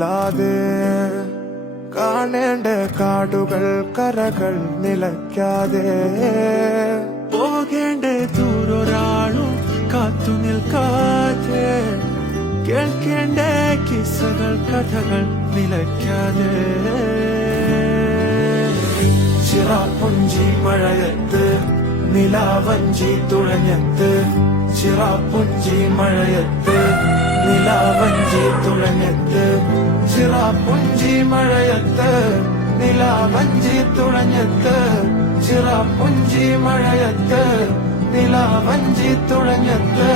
നില്ലാതെ കാണേണ്ട കാടുകൾ കരകൾ നിലയ്ക്കാതെ പോകേണ്ട ദൂരൊരാളും കാത്തു നിൽക്കാതെ കേൾക്കേണ്ട കിസ്സകൾ കഥകൾ നിലയ്ക്കാതെ ചിറാപ്പുഞ്ചി മഴയത്ത് നിലാവഞ്ചി തുഴഞ്ഞത്ത് ചിറാപ്പുഞ്ചി മഴയത്ത് നിലാവഞ്ചി തുഴഞ്ഞത്ത് ചിറാപ്പുഞ്ചി മഴയത്ത് നിലാവഞ്ചി തുഴഞ്ഞത്ത് ചിറാപ്പുഞ്ചി മഴയത്ത് നിലാവഞ്ചി തുഴഞ്ഞത്ത്